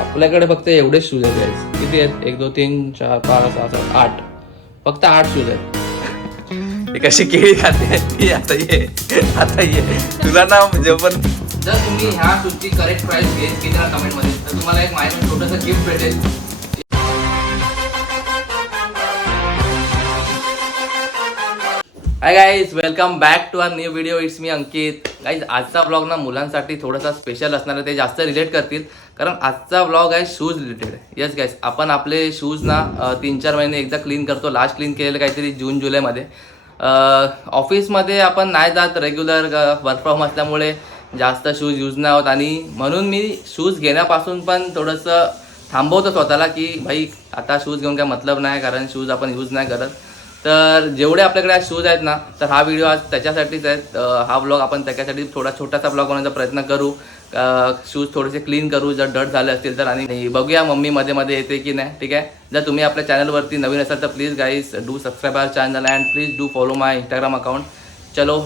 आपल्याकडे फक्त एवढेच शूज आहेत guys. किती आहेत? 1 2 3 4 5 6 7 8. फक्त 8 शूज आहेत. कशी केळी खाते आता ये तुला ना म्हणजे पण जर तुम्ही ह्या शूजची करेक्ट प्राइस गेस केली ना कमेंटमध्ये तर तुम्हाला एक माझ्या छोटंसं गिफ्ट भेटेल. Hi guys, welcome back to our new video. It's me Ankit. Guys, आजचा ब्लॉग ना मुलांसाठी थोडासा स्पेशल असणार आहे. ते जास्त रिलेट करतील कारण आजचा ब्लॉग आहे शूज रिलेटेड. येस गाईज, आपण आपले शूज ना 3-4 महिने एकदा क्लीन करतो. लास्ट क्लीन केलेलं काहीतरी जून जुलैमध्ये. ऑफिसमध्ये आपण नाही जात, रेग्युलर वर्क फ्रॉम असल्यामुळे जास्त शूज यूज नाही होत आणि म्हणून मी शूज घेण्यापासून पण थोडंसं थांबवतो स्वतःला की भाई आता शूज घेऊन काय मतलब नाही, कारण शूज आपण यूज नाही करत. तर जेवढे आपल्याकडे आज शूज आहेत ना, तर हा व्हिडिओ आज त्याच्यासाठीच आहेत. हा ब्लॉग आपण त्याच्यासाठी थोडा छोटासा ब्लॉग बनवण्याचा प्रयत्न करू. शूज थोडेसे क्लीन करू जर डर्ट झाले असतील तर, आणि बघूया मम्मी मध्ये मध्ये येते की नाही. ठीक आहे, जर तुम्ही आपल्या चॅनलवरती नवीन असाल तर please guys do subscribe our channel and please do follow my Instagram account. चलो,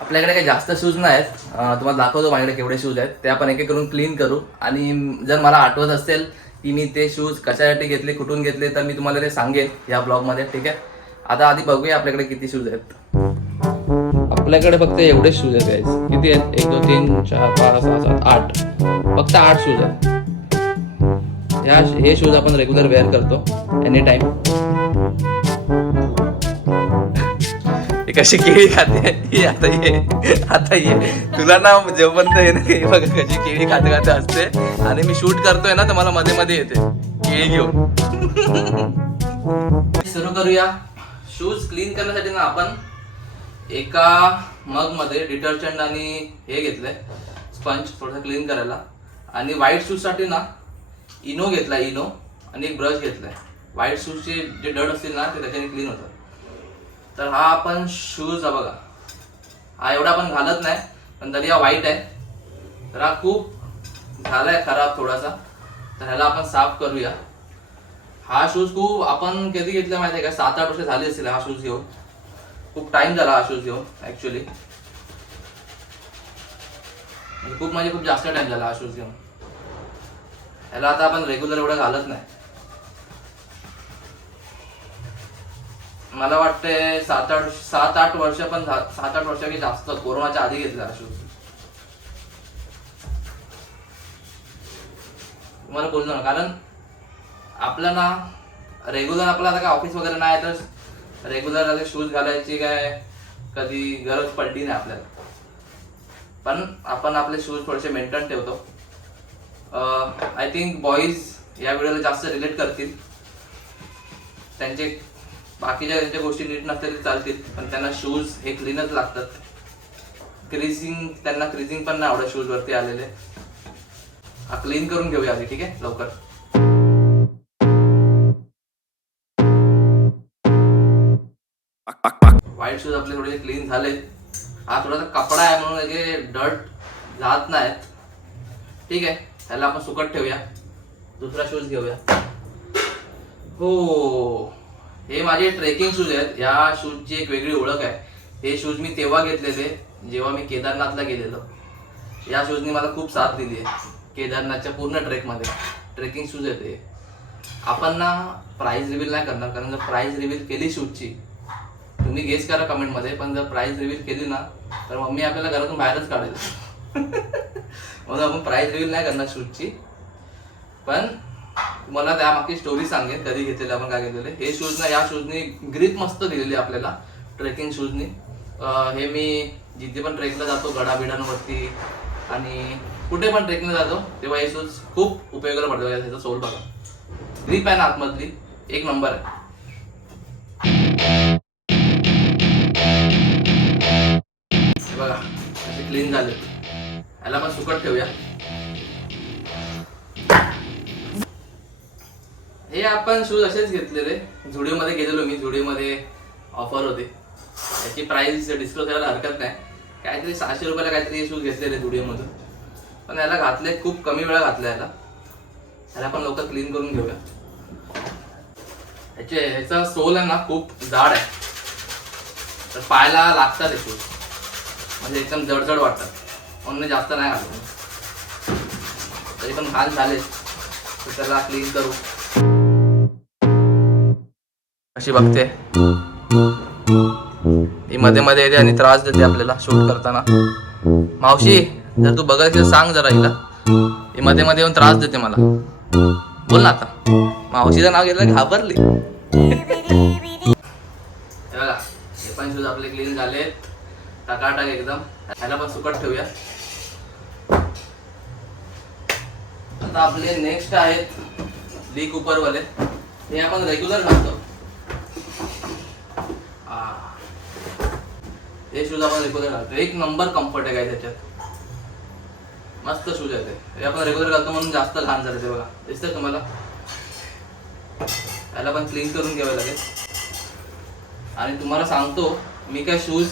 आपल्याकडे काही जास्त शूज नाही आहेत. तुम्हाला दाखवतो माझ्याकडे केवढे शूज आहेत. ते आपण एक एक करून क्लीन करू. आणि जर मला आठवत असेल की मी ते शूज कशासाठी घेतले, कुठून घेतले, तर मी तुम्हाला ते सांगेन या ब्लॉगमध्ये. ठीक आहे, आता आधी बघूया आपल्याकडे किती शूज आहेत. आपल्याकडे फक्त एवढेच शूज आहेत गाईज. किती आहेत? 1 2 3 4 5 6 7 8. फक्त 8 शूज आहेत. हे शूज आपण रेग्युलर वेअर करतो एनी टाइम. कशी केळी खाते आता ये तुला ना जेवण आहे ना, बघा कशी केळी खाते असते. आणि मी शूट करतोय ना तर मला मध्ये मध्ये येते केळी घेऊन. सुरू करूया. शूज क्लीन करण्यासाठी ना आपण एका मग मध्ये डिटर्जंट आणि हे घेतलंय स्पंज थोडंसं क्लीन करायला. आणि व्हाईट शूज साठी ना इनो घेतला, इनो, आणि एक ब्रश घेतलाय. व्हाईट शूजचे जे डट असतील ना ते त्याच्याने क्लीन होतात. तर हा आपण शूज बघा, हा एवढा आपण घालत नाही पण तरी हा व्हाईट आहे. तर हा खूप झालाय खराब थोडासा, तर ह्याला आपण साफ करूया. हा शूज खूप आपण कधी घेतला माहिती आहे का? 7-8 वर्ष झाली असतील हा शूज घेऊन. खूप टाइम झाला हा शूज घेऊन ऍक्च्युली. खूप म्हणजे खूप जास्त टाइम झाला हा शूज घेऊन. ह्याला आता आपण रेग्युलर एवढं घालत नाही. मला वाटतंय 7-8 वर्ष, पण 7-8 वर्ष की जास्त, कोरोनाच्या आधी घेतला हा शूज. तुम्हाला बोललो ना, कारण आपलं ना रेग्युलर आपलं आता काय ऑफिस वगैरे नाही तर रेग्युलर शूज घालायची काय कधी गरज पडली नाही आपल्याला. पण आपण आपले शूज थोडेसे मेंटेन ठेवतो. आय थिंक बॉईज या व्हिडिओला जास्त रिलेट करतील. त्यांचे बाकीच्या त्यांच्या गोष्टी नीट नसतील चालतील, पण त्यांना शूज हे क्लीनच लागतात. त्यांना क्रीजिंग पण नाही आवडत शूज वरती आलेले. हा क्लीन करून घेऊया आधी. ठीक आहे, लवकर. व्हाईट शूज आपले थोडे क्लीन झाले. हा थोडासा कपडा आहे म्हणून याचे डर्ट जात नाहीत. ठीक आहे, त्याला आपण सुकत ठेवूया. दुसरा शूज घेऊया. हो, हे माझे ट्रेकिंग शूज आहेत. या शूजची एक वेगळी ओळख आहे. हे शूज मी तेव्हा घेतलेले जेव्हा मी केदारनाथला गेलेलो. या शूजनी मला खूप साथ दिली आहे केदारनाथच्या पूर्ण ट्रेकमध्ये. ट्रेकिंग शूज आहेत हे. आपण ना प्राइस रिव्हील नाही करणार, कारण जर प्राइस रिव्हील केली शूजची, तुम्ही गेस करा कमेंटमध्ये, पण जर प्राइस रिव्हील केली ना तर मम्मी आपल्याला घरातून बाहेरच काढेल. म्हणून आपण प्राइस रिव्हील नाही करणार शूजची. पण मला त्यामागची स्टोरी सांगेन कधी घेतलेले आपण, काय घेतलेले. हे शूज ना, या शूजनी ग्रिप मस्त दिलेली आपल्याला ट्रेकिंग शूजनी. हे मी जिथे पण ट्रेकला जातो गडाबिडांवरती आणि कुठे पण ट्रेकिंगला जातो तेव्हा हे शूज खूप उपयोगाला पडतो. त्याचा सोल बघा, ग्रिप आहे ना आतमधली, एक नंबर आहे. हे बघा असे क्लीन झाले. याला पण सुकट ठेवूया. हे आपण शूज असेच घेतलेले. झुडिओमध्ये गेलेलो मी. झुडिओमध्ये ऑफर होते. याची प्राइस डिस्क्लोज करायला हरकत नाही. काहीतरी 600 रुपयाला काहीतरी हे शूज घेतलेले झुडिओमधून. पण याला घातले, खूप कमी वेळा घातला याला. याला पण लवकर क्लीन करून घेऊया. ह्याचा सोल आहे ना खूप जाड आहे, तर पायाला लागतात हे शूज, म्हणजे एकदम जडजड वाटतात. म्हणून जास्त नाही घालत. तरी पण घाल झाले. तर त्याला क्लीन करू. अशी बघते ही मध्ये मध्ये येते आणि त्रास देते आपल्याला शूट करताना. मावशी जर तू बघत असेल सांग जरा हिला, ही मध्ये मध्ये येऊन त्रास देते मला. बोल ना आता. मावशीचं नाव घेतलं घाबरली. हे बघा हे पण शूज आपले क्लीन झालेत टकाटक एकदम. ह्याला पण सुकट ठेवूया. आता आपले नेक्स्ट आहेत ली कूपर वाले. हे आपण रेग्युलर घालतो. हे शूज आपण रेग्युलर घालतो. एक नंबर कम्फर्ट आहे काय त्याच्यात. मस्त शूज आहे ते. हे आपण रेग्युलर घालतो म्हणून जास्त घाण झाले ते बघा. दिसतंय तुम्हाला. याला पण क्लीन करून घ्यावं लागेल. आणि तुम्हाला सांगतो मी काय शूज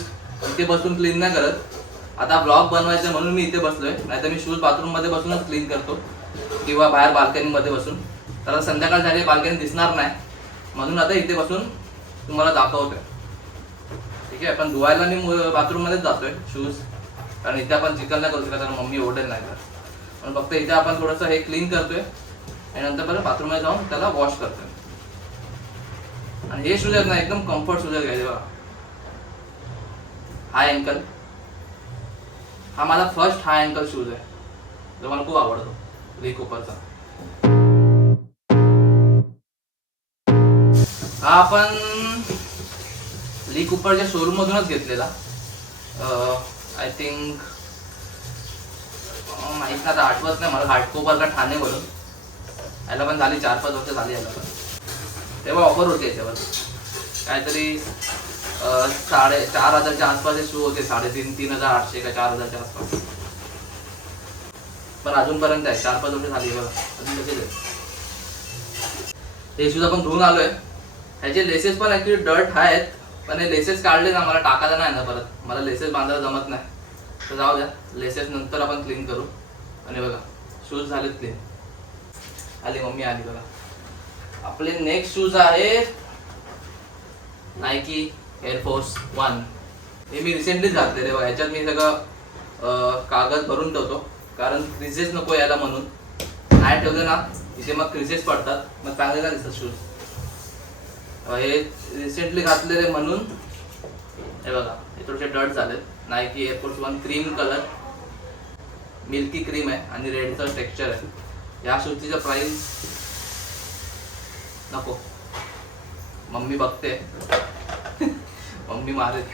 इथे बसून क्लीन नाही करत. आता ब्लॉग बनवायचा म्हणून मी इथे बसलोय. नाहीतर मी शूज बाथरूम मध्ये बसूनच क्लीन करतो किंवा बाहेर बाल्कनी मध्ये बसून. तर संध्याकाळ झाली बाल्कनी दिसणार नाही म्हणून आता इथे बसून तुम्हाला दाखवतोय. ठीक आहे. पण धुवायला मी बाथरूम मध्येच जातोय शूज. कारण इथे आपण चिकन नाही करू शकत कारण मम्मी ओरडेल नाही तर. पण फक्त इथे आपण थोडंसं हे क्लीन करतोय आणि नंतर परत बाथरूम मध्ये जाऊन त्याला वॉश करतोय. आणि हे शूज आहेत ना एकदम कम्फर्ट शूज आहेत घ्यायचे बघा. हाय अँकल. हा माझा फर्स्ट हाय अँकल शूज आहे जो मला खूप आवडतो ली कूपरचा. हा आपण ली कूपरच्या शोरूम मधूनच घेतलेला. आय थिंक माहित आता आठवत नाही मला. घाटकोपर का ठाणेवरून. याला पण झाली 4-5 वर्ष झाली याला पण. तेव्हा ऑफर होती याच्यावर काहीतरी 4,500च्या आसपास शू होते. 3,800 का 4,000च्या आसपास. पण अजूनपर्यंत आहे. 4-5 वर्ष झाली बघा अजून तसेच आहे. हे शूज आपण धुवून आलोय. ह्याचे लेसेस पण ऍक्च्युली डर्ट आहेत. पण हे लेसेस काढले ना मला टाकायला नाही ना परत. मला लेसेस बांधायला जमत नाही. तर जाऊ द्या. लेसेस नंतर आपण क्लीन करू. आणि बघा शूज झालेत क्लीन. आली मम्मी आली बघा. आपले नेक्स्ट शूज आहेत नायकी एअरफोर्स 1. हे मी रिसेंटलीच घातलेले बघा. ह्याच्यात मी सगळं कागद भरून ठेवतो कारण क्रिसेस नको यायला म्हणून. नाही ठेवले ना इथे मग क्रिसेस पडतात मग चांगले नाही दिसत शूज. हे रिसेंटली घातलेले म्हणून हे बघा हे थोडेसे डर्ट झालेत. Nike air force 1 cream colour milky cream आहे आणि रेडचं टेक्स्चर आहे. या शूजची प्राइस नको मम्मी बघते मम्मी मारेल.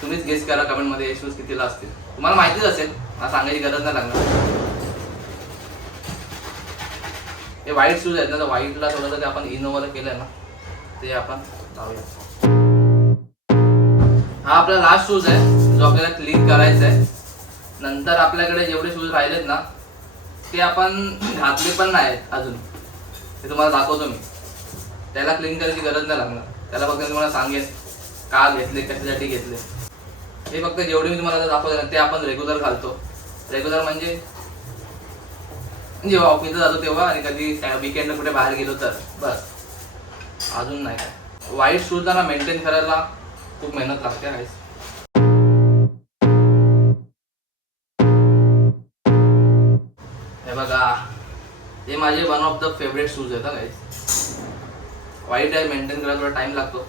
तुम्हीच गेस करा कमेंट मध्ये हे शूज कितीला असतील. तुम्हाला माहितीच असेल मला सांगायची गरज नाही लागणार. हे व्हाईट शूज आहेत ना तर व्हाईटला थोडंसं ते आपण इनोव्हाला केलंय ना ते आपण लावूया. हा आपला लास्ट शूज आहे जो आपल्याला क्लीन करायचा आहे. नंतर आपल्याकडे जेवढे शूज राहिलेत ना ते आपण घातले पण नाहीत अजून. ते तुम्हाला दाखवतो मी. त्याला क्लीन करायची गरज नाही लागणार. त्याला फक्त तुम्हाला सांगेन का घेतले कशासाठी घेतले. हे फक्त जेवढे मी तुम्हाला दाखवले ना ते आपण रेग्युलर घालतो. रेग्युलर म्हणजे जेव्हा ऑफिसला जातो तेव्हा आणि कधी वीकेंडला कुठे बाहेर गेलो तर बस. अजून नाही काय. व्हाईट शूजला ना मेंटेन करायला खूप मेहनत लागते गाईस. हे बघा हे माझे one of the favourite shoes आहेत गाईस. व्हाईट आहे मेंटेन करायला थोडा टाइम लागतो.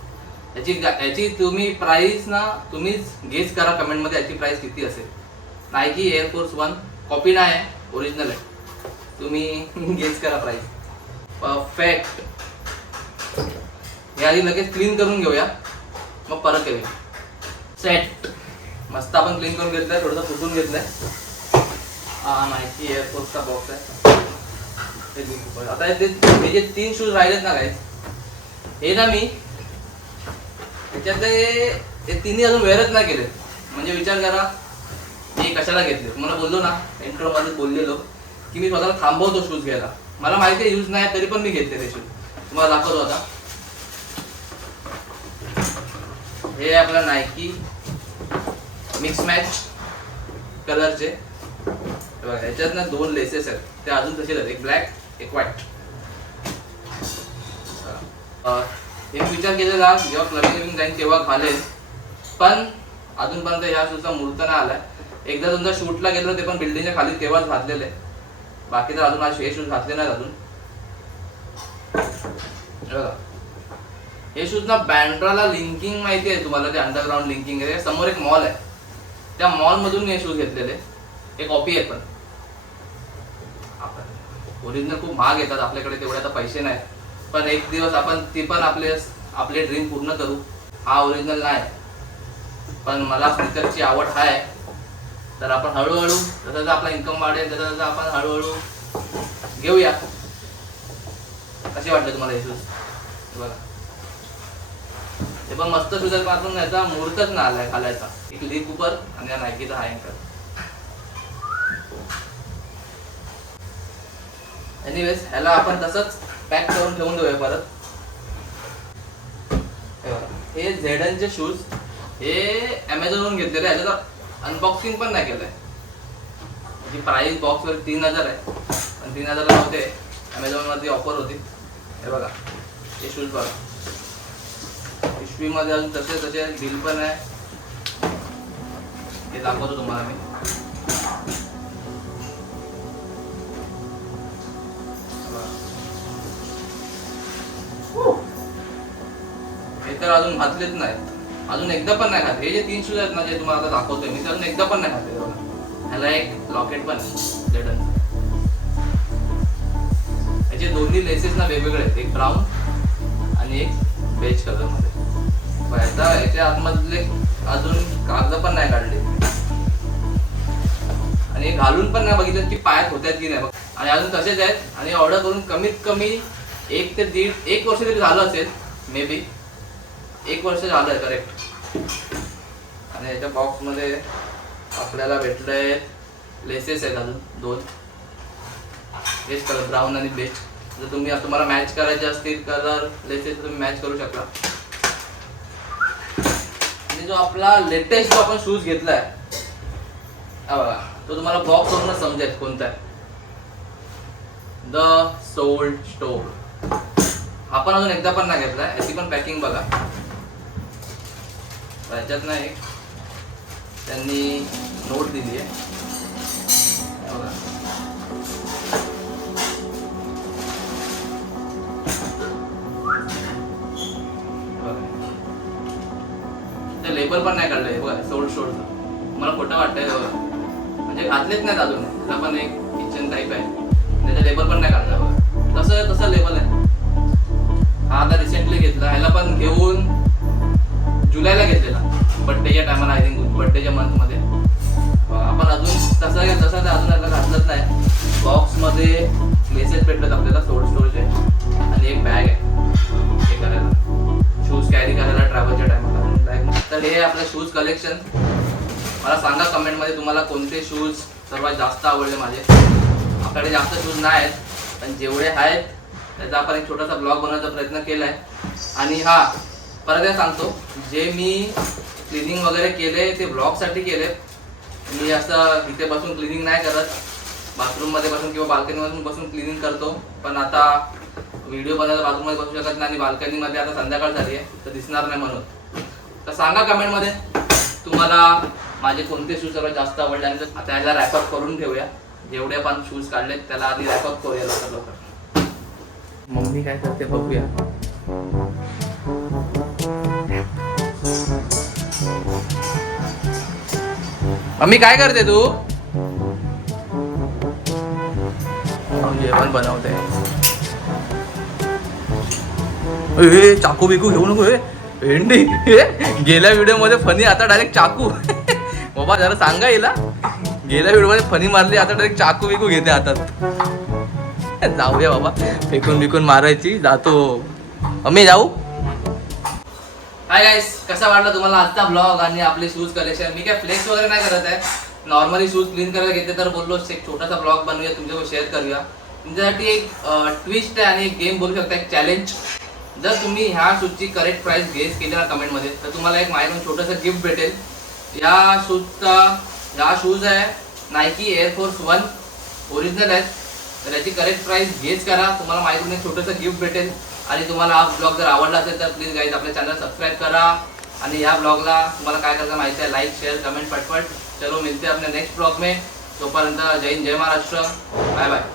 याची तुम्ही प्राइस ना तुम्हीच गेस करा कमेंट मध्ये याची प्राइस किती असेल. नायकी एअरफोर्स 1 कॉपी नाही आहे ओरिजिनल आहे. तुम्ही गेस करा प्राइस. परफेक्ट. हे आधी लगेच क्लीन करून घेऊया मग परत येऊया. सेट मस्त आपण क्लीन करून घेतलंय. थोडंसं फुटून घेतलंय. हा नायकी एअरफोर्सचा बॉक्स आहे. आता हे जे 3 शूज राहिलेत ना गाईस हे ना मी त्याच्यातले 3 अजून वेअरच नाही केले. म्हणजे विचार करा मी कशाला घेतले. तुम्हाला बोललो ना इंट्रो मध्ये बोललेलो की मी स्वतःला थांबवतो शूज घ्यायला. मला माहिती आहे यूज नाही तरी पण मी घेतले ते शूज. तुम्हाला दाखवतो आता. हे आपला नायकी मिक्स मॅच कलरचे. ह्याच्यात ना 2 लेसेस आहेत ते अजून तसेच आहेत. एक ब्लॅक एक व्हाईट. हे विचार केलेला जेव्हा क्लबिंग जाईन तेव्हा घालेल. पण अजूनपर्यंत ह्या शूजचा मुहूर्त नाही आलाय. एकदा 2दा शूटला गेलो ते पण बिल्डिंगच्या खाली तेव्हाच घातलेले. बाकी तर अजून हे शूज घातले नाहीत अजून. बघा हे शूज ना बँड्राला लिंकिंग माहिती आहे तुम्हाला, ते अंडरग्राऊंड लिंकिंग आहे. समोर एक मॉल आहे, त्या मॉल मधून हे शूज घेतलेले. हे कॉपी आहे पण आपण ओरिजिनल खूप महाग येतात, आपल्याकडे तेवढे आता पैसे नाही. पण एक दिवस आपण ती पण आपले ड्रीम पूर्ण करू. हा ओरिजिनल नाही पण मला स्निकरची आवड आहे, तर आपण हळूहळू जसं जसं आपला इन्कम वाढेल तसं तसं आपण हळूहळू घेऊया. कसे वाटले तुम्हाला हे शूज? बघा ते पण मस्त शूज आहे, पासून याचा मुहूर्तच ना आलाय घालायचा. एक ली कूपर आणि या नायकीचा हा अँकर. एनिवेज ह्याला आपण तसंच पॅक करून ठेवून देऊया परत. हे झेडनचे शूज हे ॲमेझॉनवरून घेतलेले आहे, ह्याचं अनबॉक्सिंग पण नाही केलंय. त्याची प्राइस बॉक्सवर 3000 आहे, पण 3000 नव्हते, ॲमेझॉनवरती ऑफर होती. हे बघा हे शूज बघा, पिशवीमध्ये अजून तसे बिल पण आहे, हे दाखवतो तुम्हाला मी. हे तर अजून घातलेच नाही, अजून एकदा पण नाही घातले. हे जे 3 शूज आहेत ना जे तुम्हाला आता दाखवतोय मी, ते अजून एकदा पण नाही घातले. बघा ह्याला एक लॉकेट पण जर्डन. याचे दोन्ही लेसेस ना वेगवेगळे आहेत, एक ब्राऊन आणि एक बेज कलर मध्ये. याच्या आतमधले अजून कागद पण नाही काढले आणि घालून पण नाही बघितलं की पायात होत्यात की नाही. आणि अजून तसेच आहेत आणि ऑर्डर करून कमीत कमी 1 ते 1.5 वर्ष तरी झालं असेल, मे बी 1 वर्ष झालं आहे करेक्ट. आणि याच्या बॉक्समध्ये आपल्याला भेटलंय लेसेस आहेत अजून 2, हेच कलर ब्राऊन आणि बेज. जर तुम्हाला मॅच करायचे असतील कलर लेसेस तुम्ही मॅच करू शकता. आणि जो आपला लेटेस्ट जो आपण शूज घेतलाय हा बघा, तो तुम्हाला बॉक्स वरूनच समजेल कोणता आहे. The soul store. आपण अजून एकदा पण नाही घेतलाय. याची पण पॅकिंग बघा, याच्यात ना एक त्यांनी नोट दिली आहे बघा. ते लेबल पण नाही काढलंय बघा सोल्ड स्टोरचं. मला खोटं वाटतंय बघा, म्हणजे घातलेच नाहीत अजून. त्याला पण एक किचन टाईप आहे, त्याचं लेबल पण नाही काढलं बघा. तसं लेबल आहे. हा आता रिसेंटली घेतला. ह्याला पण घेऊन जुलैला घेतलेला, बड्डेच्या टायमाला. आय थिंक बड्डेच्या मंथमध्ये. आपण अजून तसं अजून याला घातलंच नाही. बॉक्समध्ये लेसेस भेटतात आपल्याला सोल्ड स्टोरचे आणि एक बॅग आहे हे करायला, शूज कॅरी करायला ट्रॅव्हलच्या टायमाला बॅग. तर हे आपलं शूज कलेक्शन. मला सांगा कमेंटमध्ये तुम्हाला कोणते शूज सर्वात जास्त आवडले माझे. आपल्याकडे जास्त शूज नाही आहेत, पण जेवढे आहेत त्याचा आपण एक छोटासा ब्लॉग बनवण्याचा प्रयत्न केला आहे. आणि हा परत हे सांगतो, जे मी क्लिनिंग वगैरे केले ते ब्लॉगसाठी केले. मी असं इथे बसून क्लिनिंग नाही करत, बाथरूममध्ये बसून किंवा बाल्कनीमधून बसून क्लिनिंग करतो. पण आता व्हिडिओ बनवायला बाथरूममध्ये बसू शकत नाही आणि बाल्कनीमध्ये आता संध्याकाळ झाली आहे तर दिसणार नाही म्हणून. तर सांगा कमेंटमध्ये तुम्हाला माझे कोणते शूज सर्वात जास्त आवडले. आणि आता याला रॅपअप करून ठेवूया. जेवढे आपण शूज काढलेत त्याला आधी रॅपअप करूया लवकर. मम्मी काय करते बघूया. मम्मी काय करते तू? जेवण बनवते. चाकू बिकू घेऊ नको. भेंडी गेल्या व्हिडिओ मध्ये फनी, आता डायरेक्ट चाकू. बाबा जरा सांगा हिला, गेल्या व्हिडिओ मध्ये फनी मारली, आता डायरेक्ट चाकू बिकू घेते हातात. जाऊया बाबा, फेकून बिकून मारायची. जातो मम्मी, जाऊ. हाय गाईस, कसा वाटला तुम्हाला आजचा ब्लॉग आणि आपले शूज कलेक्शन. मी काय फ्लेक्स वगैरे नाही करत आहे, नॉर्मली शूज क्लीन करायला घेतले तर बोललो एक छोटासा ब्लॉग बनवूया, तुमच्यासोबत शेअर करूया. तुमच्यासाठी एक ट्विस्ट आहे आणि एक गेम बोलू शकता, एक चॅलेंज. जर तुम्ही ह्या शूजची करेक्ट प्राइस गेस केली ना कमेंटमध्ये तर तुम्हाला एक माझ्याकडून छोटंसं गिफ्ट भेटेल. या शूज आहे नायकी एअर फोर्स 1 ओरिजिनल आहेत. तर याची करेक्ट प्राइस गेस करा, तुम्हाला माझ्याकडून एक छोटंसं गिफ्ट भेटेल. आणि तुम्हाला हा ब्लॉग जर आवडला असेल तर प्लीज गाईज आपल्या चॅनल सबस्क्राईब करा. आणि या ब्लॉगला तुम्हाला काय करायचं माहिती आहे, लाईक शेअर कमेंट पटपट. चलो मिलते हैं अपने नेक्स्ट ब्लॉग में. तोपर्यंत जय हिंद जय Maharashtra. Bye bye.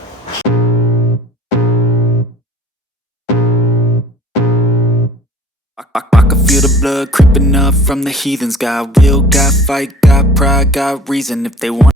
I can feel the blood creeping up from the heathens. Got will, got fight, got pride, got reason. If they want